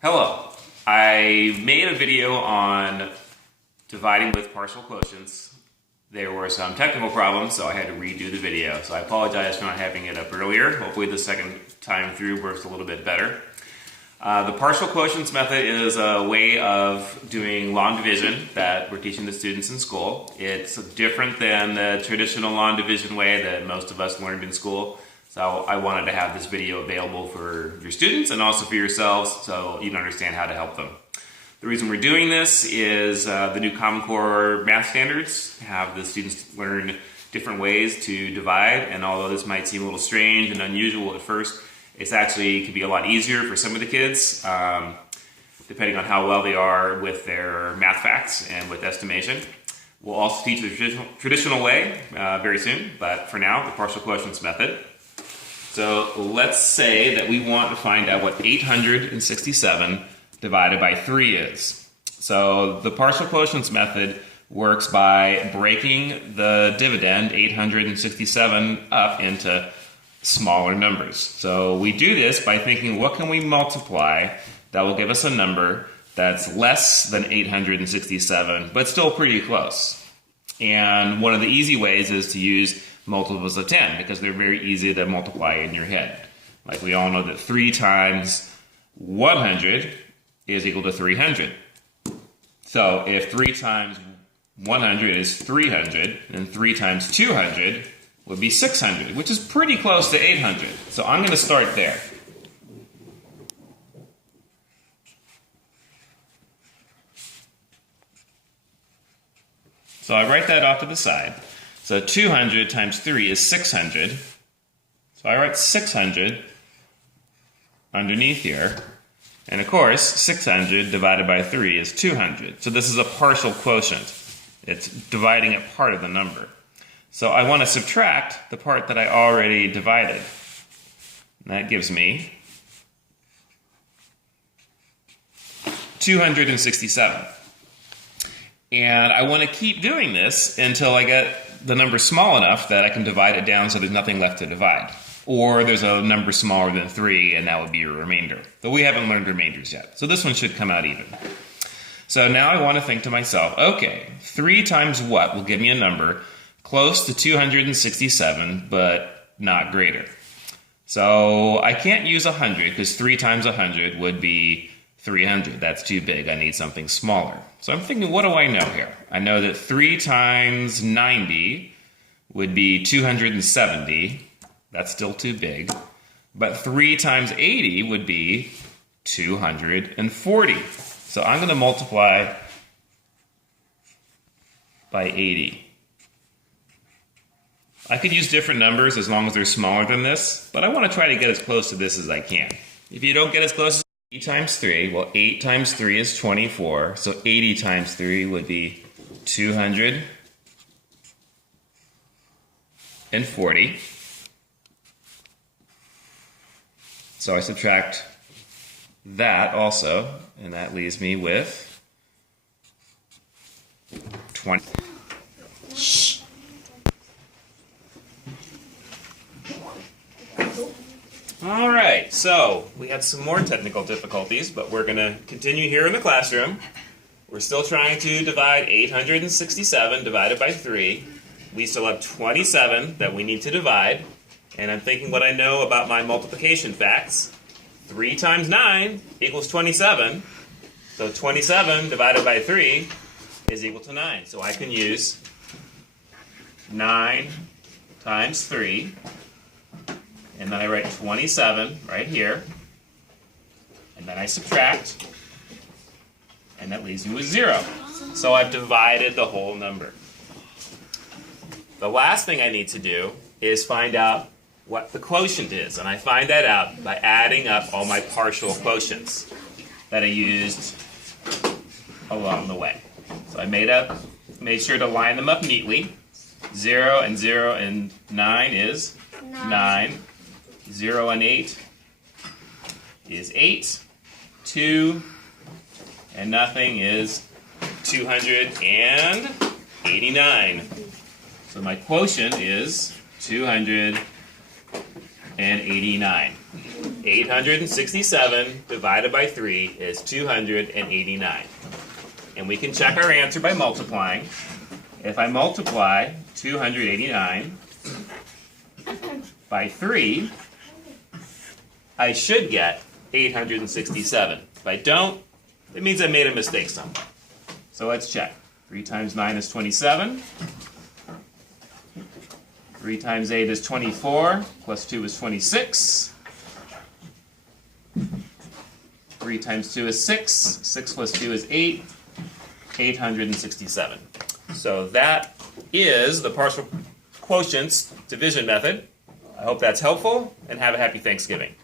Hello. I made a video on dividing with partial quotients. There were some technical problems, so I had to redo the video. So I apologize for not having it up earlier. Hopefully the second time through works a little bit better. The partial quotients method is a way of doing long division that we're teaching the students in school. It's different than the traditional long division way that most of us learned in school. So I wanted to have this video available for your students and also for yourselves so you can understand how to help them. The reason we're doing this is the new Common Core math standards have the students learn different ways to divide, and although this might seem a little strange and unusual at first, it's actually can be a lot easier for some of the kids depending on how well they are with their math facts and with estimation. We'll also teach the traditional way very soon, but for now, the partial quotients method. So let's say that we want to find out what 867 divided by 3 is. So the partial quotients method works by breaking the dividend 867 up into smaller numbers. So we do this by thinking, what can we multiply that will give us a number that's less than 867 but still pretty close? And one of the easy ways is to use multiples of 10 because they're very easy to multiply in your head. Like we all know that 3 times 100 is equal to 300. So if 3 times 100 is 300, then 3 times 200 would be 600, which is pretty close to 800. So I'm going to start there. So I write that off to the side. So 200 times 3 is 600. So I write 600 underneath here. And of course, 600 divided by 3 is 200. So this is a partial quotient. It's dividing a part of the number. So I want to subtract the part that I already divided. And that gives me 267. And I want to keep doing this until I get the number small enough that I can divide it down so there's nothing left to divide. Or there's a number smaller than 3, and that would be your remainder. But we haven't learned remainders yet, so this one should come out even. So now I want to think to myself, okay, 3 times what will give me a number close to 267, but not greater? So I can't use 100, because 3 times 100 would be 300. That's too big. I need something smaller. So I'm thinking, what do I know here? I know that 3 times 90 would be 270. That's still too big. But 3 times 80 would be 240. So I'm going to multiply by 80. I could use different numbers as long as they're smaller than this, but I want to try to get as close to this as I can. If you don't get as close as 8 times 3, well, 8 times 3 is 24, so 80 times 3 would be 240. So I subtract that also, and that leaves me with 20. All right, so we had some more technical difficulties, but we're going to continue here in the classroom. We're still trying to divide 867 divided by 3. We still have 27 that we need to divide. And I'm thinking what I know about my multiplication facts. 3 times 9 equals 27. So 27 divided by 3 is equal to 9. So I can use 9 times 3. And then I write 27 right here. And then I subtract. And that leaves me with 0. So I've divided the whole number. The last thing I need to do is find out what the quotient is. And I find that out by adding up all my partial quotients that I used along the way. So I made sure to line them up neatly. 0 and 0 and 9 is 9. 0 and 8 is 8. 2 and nothing is 289. So my quotient is 289. 867 divided by 3 is 289. And we can check our answer by multiplying. If I multiply 289 by 3, I should get 867. If I don't, it means I made a mistake somewhere. So let's check. 3 times 9 is 27. 3 times 8 is 24. Plus 2 is 26. 3 times 2 is 6. 6 plus 2 is 8. 867. So that is the partial quotients division method. I hope that's helpful, and have a happy Thanksgiving.